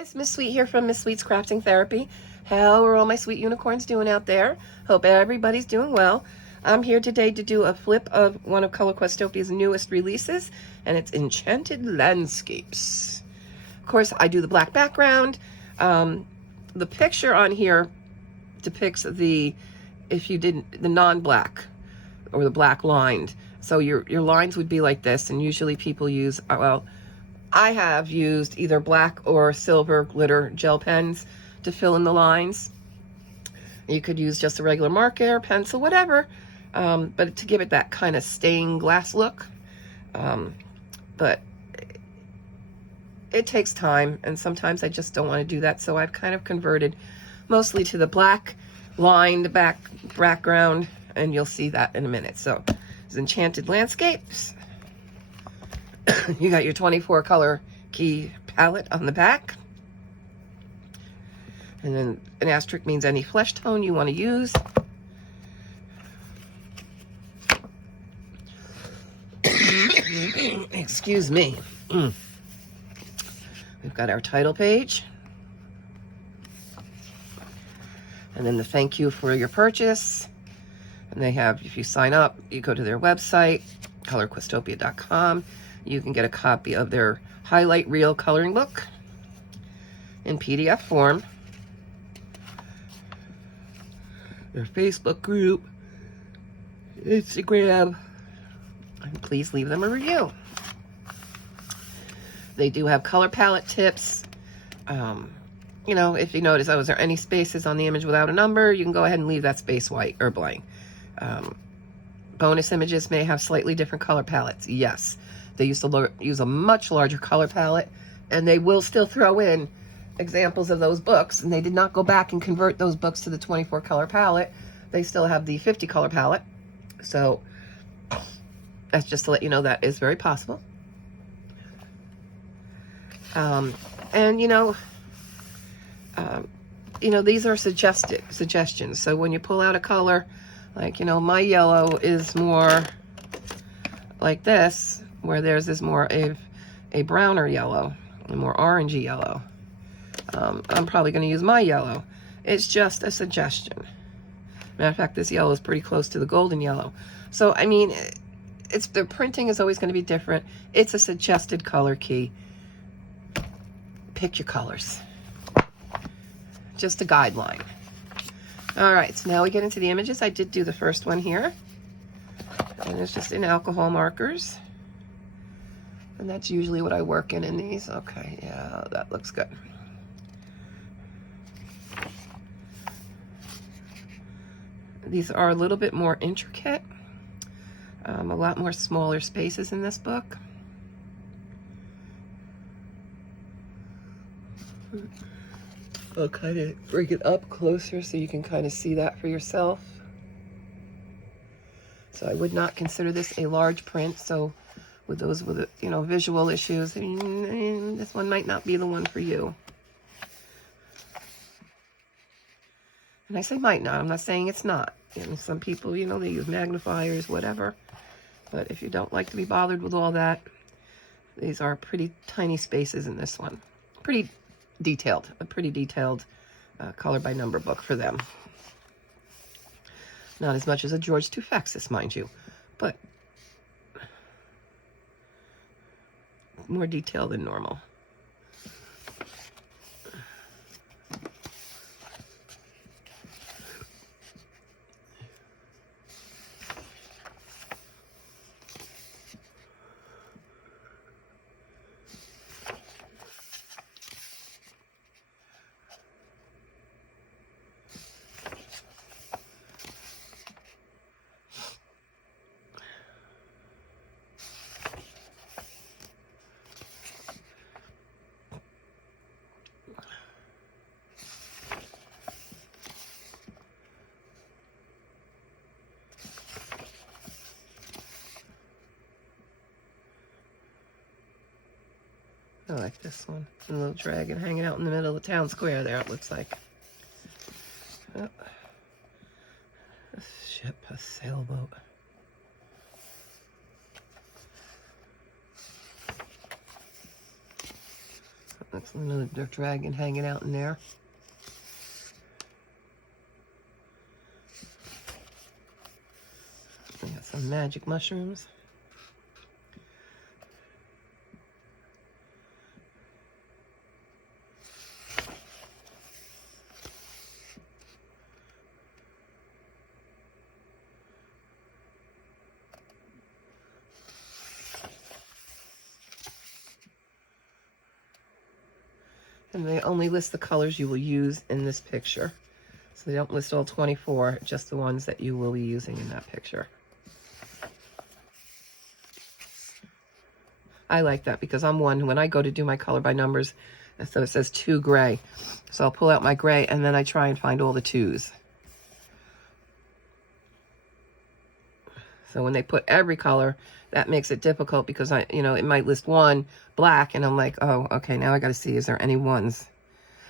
guys, Miss Sweet here from Miss Sweet's Crafting Therapy. How are all my sweet unicorns doing out there? Hope everybody's doing well. I'm here today to do a flip of one of Color Questopia's newest releases, and it's Enchanted Landscapes. Of course, I do the black background. The picture on here depicts the non-black or the black lined. So your lines would be like this, and usually people use, well, I have used either black or silver glitter gel pens to fill in the lines. You could use just a regular marker, pencil, whatever, but to give it that kind of stained glass look. But it takes time, and sometimes I just don't want to do that, so I've kind of converted mostly to the black lined background, and you'll see that in a minute. So, it's Enchanted Landscapes. You got your 24 color key palette on the back. And then an asterisk means any flesh tone you want to use. Excuse me. We've got our title page. And then the thank you for your purchase. And they have, if you sign up, you go to their website, colorquestopia.com. You can get a copy of their highlight reel coloring book in PDF form, their Facebook group, Instagram, and please leave them a review. They do have color palette tips. You know, if you notice, is there any spaces on the image without a number, you can go ahead and leave that space white or blank. Bonus images may have slightly different color palettes. Yes. They used to use a much larger color palette, and they will still throw in examples of those books, and they did not go back and convert those books to the 24 color palette. They still have the 50 color palette. So that's just to let you know that is very possible. And these are suggestions. So when you pull out a color, like, my yellow is more like this, where theirs is more a browner yellow, a more orangey yellow. I'm probably going to use my yellow. It's just a suggestion. Matter of fact, this yellow is pretty close to the golden yellow. So, I mean, the printing is always going to be different. It's a suggested color key. Pick your colors. Just a guideline. All right, so now we get into the images. I did do the first one here. And it's just in alcohol markers. And that's usually what I work in these. Okay, yeah, that looks good. These are a little bit more intricate. A lot more smaller spaces in this book. I'll kind of bring it up closer so you can kind of see that for yourself. So I would not consider this a large print. So with those with visual issues, this one might not be the one for you. And I say might not. I'm not saying it's not. Some people, they use magnifiers, whatever. But if you don't like to be bothered with all that, these are pretty tiny spaces in this one. Pretty detailed. A pretty detailed color by number book for them. Not as much as a George Tufexis, mind you, but more detail than normal. I like this one. A little dragon hanging out in the middle of the town square there, it looks like. Oh. A ship, a sailboat. Another dragon hanging out in there. We got some magic mushrooms. And they only list the colors you will use in this picture. So they don't list all 24, just the ones that you will be using in that picture. I like that because I'm one, when I go to do my color by numbers, and so it says 2 gray. So I'll pull out my gray and then I try and find all the 2s. So when they put every color, that makes it difficult because it might list 1 black and I'm like, oh, okay, now I got to see, is there any 1s?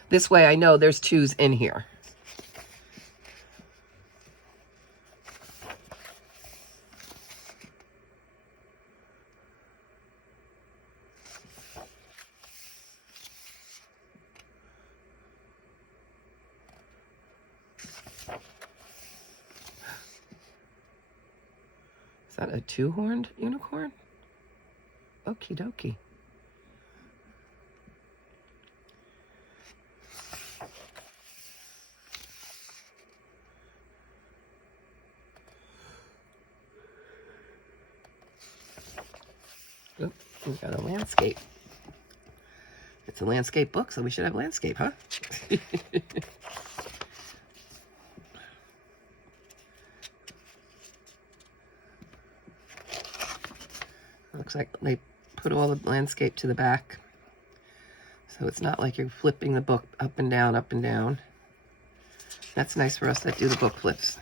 This way I know there's 2s in here. Is that a 2-horned unicorn? Okie dokie. Oh, we've got a landscape. It's a landscape book, so we should have landscape, huh? Looks like they put all the landscape to the back. So it's not like you're flipping the book up and down, up and down. That's nice for us that do the book flips.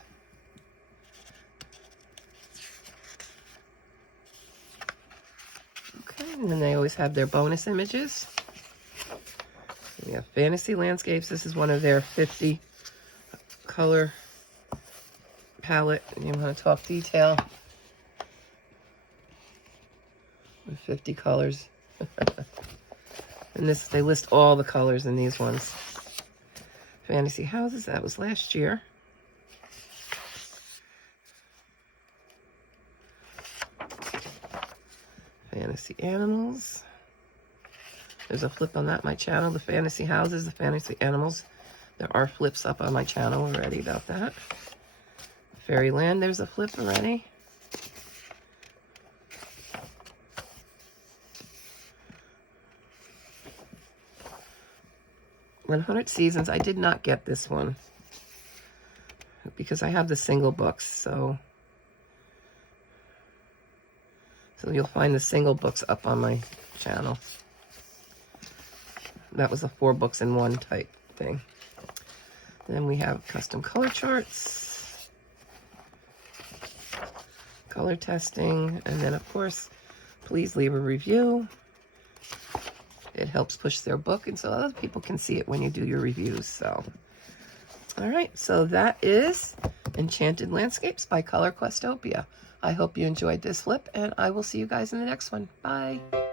Okay, and then they always have their bonus images. We have Fantasy Landscapes. This is one of their 50 color palette. And you want to talk detail. With 50 colors. And this, they list all the colors in these ones. Fantasy Houses, that was last year. Fantasy Animals. There's a flip on that, my channel. The Fantasy Houses, the Fantasy Animals. There are flips up on my channel already about that. Fairyland, there's a flip already. "100 Seasons," I did not get this one because I have the single books, so you'll find the single books up on my channel. That was a 4 books in 1 type thing. Then we have custom color charts, color testing, and then of course, please leave a review. It helps push their book, and so other people can see it when you do your reviews. So, all right, so that is Enchanted Landscapes by Color Questopia. I hope you enjoyed this flip, and I will see you guys in the next one. Bye.